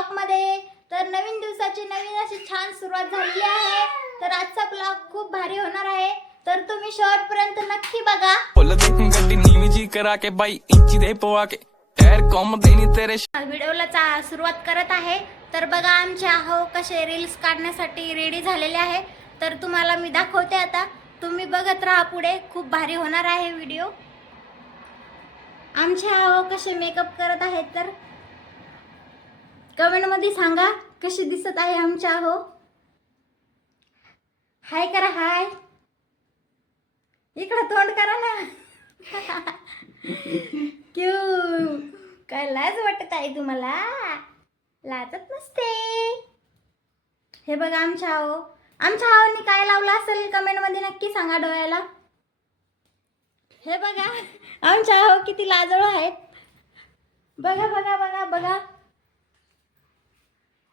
ब्लॉगमध्ये. तर नवीन दिवसाची नवीन अशी छान सुरुवात झालेली आहे. तर आजचा ब्लॉग खूप भारी होणार आहे. तर तुम्ही शॉर्ट पर्यंत नक्की बघा. व्हिडिओला सुरुवात करत आहे. तर बघा आमचे अहो कसे रील्स काढण्यासाठी रेडी झालेले आहे. तर तुम्हाला मी दाखवते आता. तुम्ही बघत राहा पुढे. खूप भारी होणार आहे व्हिडिओ. आमचे अहो कसे मेकअप करत आहेत तर कमेंटमध्ये सांगा कशी दिसत आहे आमचे आहो. हाय करा हाय इकडं तोंड करा ना. क्यू काय लाज वाटत आहे तुम्हाला? लाजत नसते. हे बघा आमच्या आहो. आमच्या आहोनी काय लावलं असेल कमेंटमध्ये नक्की सांगा डोळ्याला. हे बघा आमच्या आहो किती लाजळ आहेत. बघा बघा बघा बघा.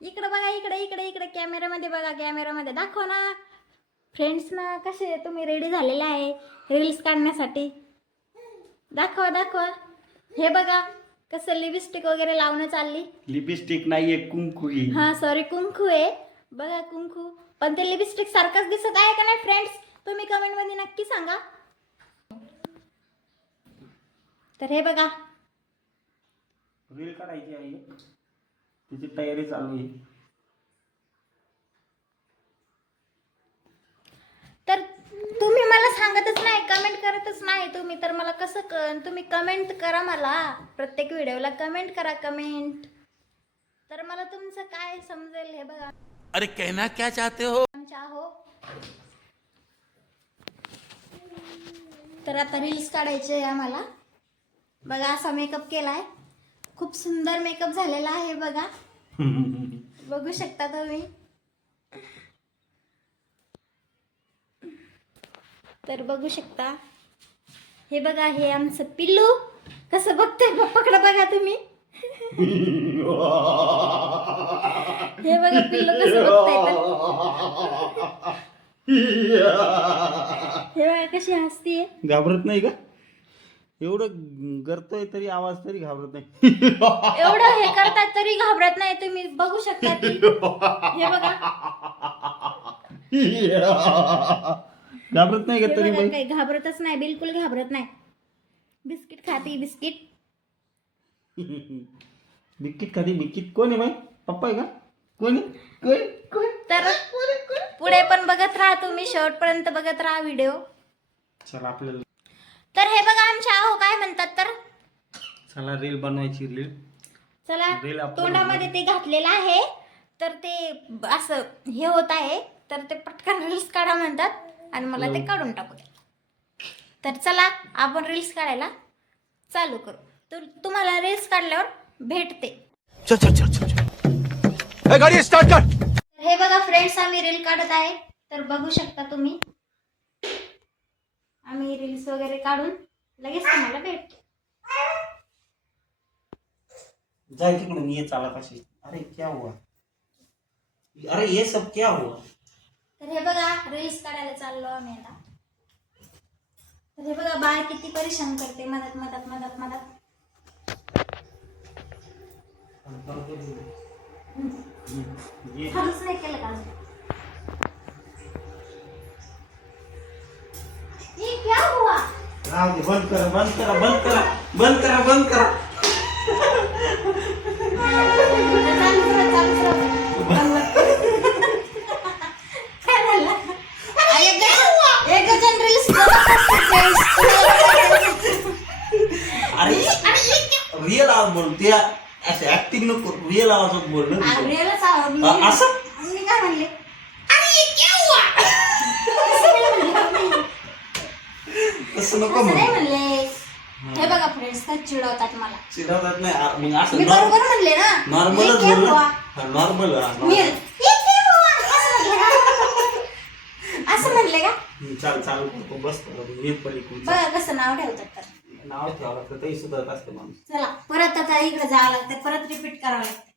इकडं बघा इकडे इकडे इकडे. कॅमेऱ्यामध्ये बघा कॅमेऱ्यामध्ये दाखव ना. फ्रेंड्स ना कसे तुम्ही रेडी झालेले आहे रील्स काढण्यासाठी? दाखवा दाखवा. हे बघा कसं लिपस्टिक वगैरे लावणं चालली. लिपस्टिक नाहीये कुंकू. हा सॉरी कुंकू आहे. बघा कुंकू. पण ते लिपस्टिक सारखंच दिसत आहे का नाही फ्रेंड्स तुम्ही कमेंटमध्ये नक्की सांगा. तर हे बघा. रील काढायची आहे. तिची तयारी चालू आहे. तर तुम्ही मला सांगतच नाही कमेंट करतच नाही तुम्ही तर मला कसं क तुम्ही कमेंट करा मला. प्रत्येक व्हिडिओला कमेंट करा कमेंट तर मला तुमचं काय समजेल हे बघा. अरे कहना क्या चाहते हो? आहो तर आता रील्स काढायचे आहे आम्हाला. बघा असा मेकअप केलाय. खूप सुंदर मेकअप झालेला आहे बघा. बघू शकता तुम्ही. तर बघू शकता. हे बघा हे आमचं पिल्लू. कसं बघतंय पप्पाकडे बघा तुम्ही. हे बघा पिल्लू कसं बघतंय. हे बघा कशी हसतीये. घाबरत नाही का? एवढं करतोय तरी आवाज तरी घाबरत नाही. एवढं हे करतात तरी घाबरत नाही तुम्ही बघू शकता हे बघा. घाबरत नाही हे का तरी बघा बाई? काही घाबरतच नाही बिलकुल घाबरत नाही. बिस्किट खाती बिस्किट. बिक्कीट खाली बिक्कीट कोण आहे बाई? पप्पा आहे का? कोण आहे? कोण? कोण? तर पुढे पण बघत राहा तुम्ही शेवटपर्यंत बघत राहा व्हिडिओ. चला आपल्याला तर हे बघा आमच्या आहो काय म्हणतात तर? चला रील बनवायची रील चला तोंडामध्ये ते घातलेलं आहे. तर ते असं हे होत आहे. तर ते पटकन रील्स काढा म्हणतात आणि मला ते काढून टाकू द्या. तर चला आपण रील्स काढायला चालू करू. तर तुम्हाला रील्स काढल्यावर भेटते. चल चल चल चल चल ए गाडी स्टार्ट कर. तर हे बघा फ्रेंड्स आम्ही रील काढत आहे. तर बघू शकता तुम्ही. आम्ही रील्स वगैरे काढून लगेच तुम्हाला भेटते जाए तिकडून ये चाला कशी अरे क्या हुआ अरे ये सब क्या हुआ तर हे बघा रील्स काढायला चाललो आम्ही आता तर हे बघा बाळ किती परेशान करते मदत मदत मदत मदत ये नाही केलं का अजून? राहू दे बंद करा बंद करा बंद करा बंद करा बंद करा. अरे रिअल आवाज बोल ते असं ऍक्टिंग नको रिअल आवाजात बोल ना असं? मी काय म्हणले अरे ये क्या हुआ? असं नाही म्हणले. तसं नको असं नाही म्हणू. म्हणले हे. बघा फ्रेंड्स काय चिडवतात मला. चिडवतात नाही आ- मग असं बरोबर म्हणले ना. नॉर्मलच ये? नॉर्मल मी ये? असं म्हणले का? असं म्हणले का? चाल चालू करतो बस मी पलीकडून बघा कसं नाव ठेवतात तर. नाव ठेवावं लागतं तरी सुधारत असते माणूस. चला परत आता इकडे जावं लागतं परत रिपीट करावं लागतं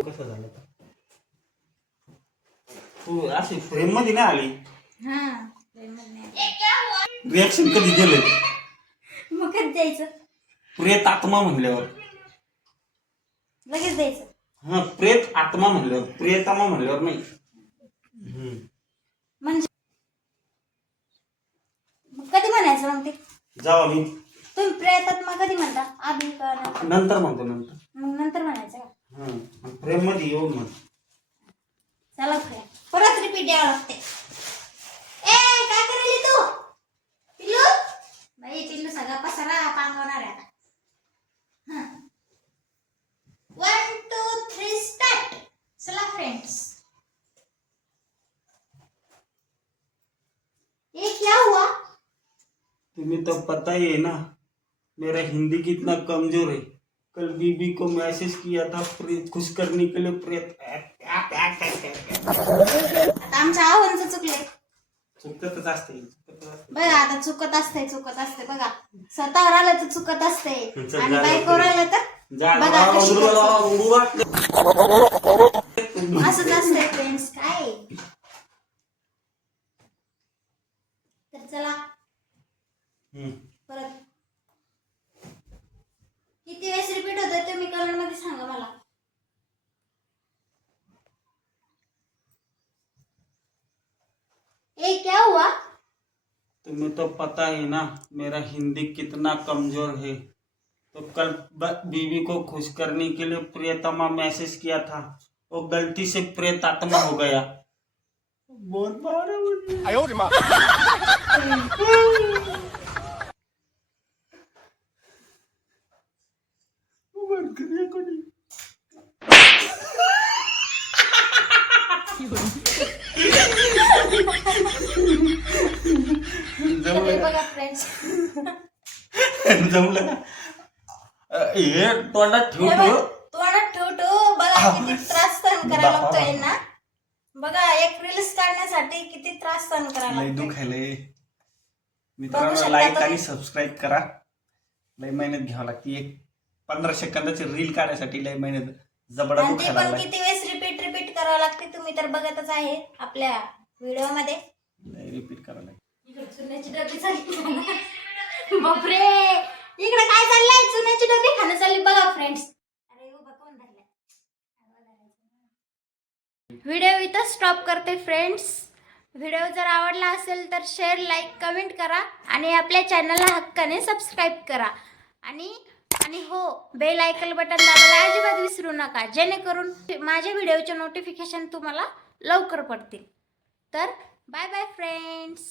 कसं झालं तर? तू अशी फ्रेममध्ये नाही आली. हा रिॲक्शन कधी दिलं? मग कधी जायचं प्रेत आत्मा म्हणल्यावर. लगेच जायचं हा प्रेत आत्मा म्हणल्यावर. प्रेतामा म्हणल्यावर नाही. हम्म. म्हणजे मग कधी म्हणायचं मग ते जाऊ आम्ही तुम्ही प्रयत्नात मग कधी म्हणता? आधी का नंतर? नंतर म्हणतो नंतर. मग नंतर म्हणायचं का? हा प्रेममध्ये येऊन म्हण चला खरं. परत रिपीट द्यावं लागते. ए काय करायली तू? पिल्लू? बाई पिल्लू सगळा पसारा पांगवणार आहे आता. वन टू थ्री स्टार्ट चला फ्रेंड्स ये क्या हुआ? तुम्हें तो पता ही है ना मेरा हिंदी कितना कमजोर है. कल बीबी को मैसेज किया था खुश करने के लिए प्रयत्न आता आमच्या आव्हानचं चुकले चुकतच असते. बघा आता चुकत असते चुकत असते बघा स्वतःवर आलं तर चुकत असते आणि बायकोवर. आलं तर बघा कशी करते. असंच असतंय फ्रेंड्स काय तर चला हम्म. तुम्हें तो पता ही ना मेरा हिंदी कितना कमज़ोर है। तो कल बीवी को खुश करने के लिए प्रियतमा मैसेज किया था। वो गलती से प्रेतात्मा हो गया। बहुत मारा को? बघा फ्रेंड्स जमलं का? अ, हे तोंडात ठेव ठेव बघ, तोंडात ठेवतो बघा किती त्रास सहन करायला लागतोय ना बघा एक रील्स काढण्यासाठी किती त्रास सहन करायला लय लागतोय. दुखायलंय मित्रांनो शकता लाईक तुम्ही. आणि सबस्क्राईब करा. लय मेहनत घ्यावं लागते. एक पंधरा सेकंदाची रील काढायसाठी लय मेहनत जबडा आणि ते दुखायला पण लागलाय किती वेळेस रिपीट रिपीट करावं लागते तुम्ही तर बघतच आहे आपल्या व्हिडिओमध्ये. रिपीट. इकडे चुन्याची डबी चालली बापरे. इकडे काय चाललंय? चुन्याची डबी खाणं चालली. बघा फ्रेंड्स अरे उभा कोण व्हिडिओ इथं स्टॉप करते फ्रेंड्स व्हिडिओ जर आवडला असेल तर शेअर लाईक कमेंट करा आणि आपल्या चॅनलला हक्काने सबस्क्राईब करा. आणि आणि हो बेल आयकल बटन दाबायला अजिबात विसरू नका. जेणेकरून माझ्या व्हिडिओचे नोटिफिकेशन तुम्हाला लवकर पडतील. तर बाय बाय फ्रेंड्स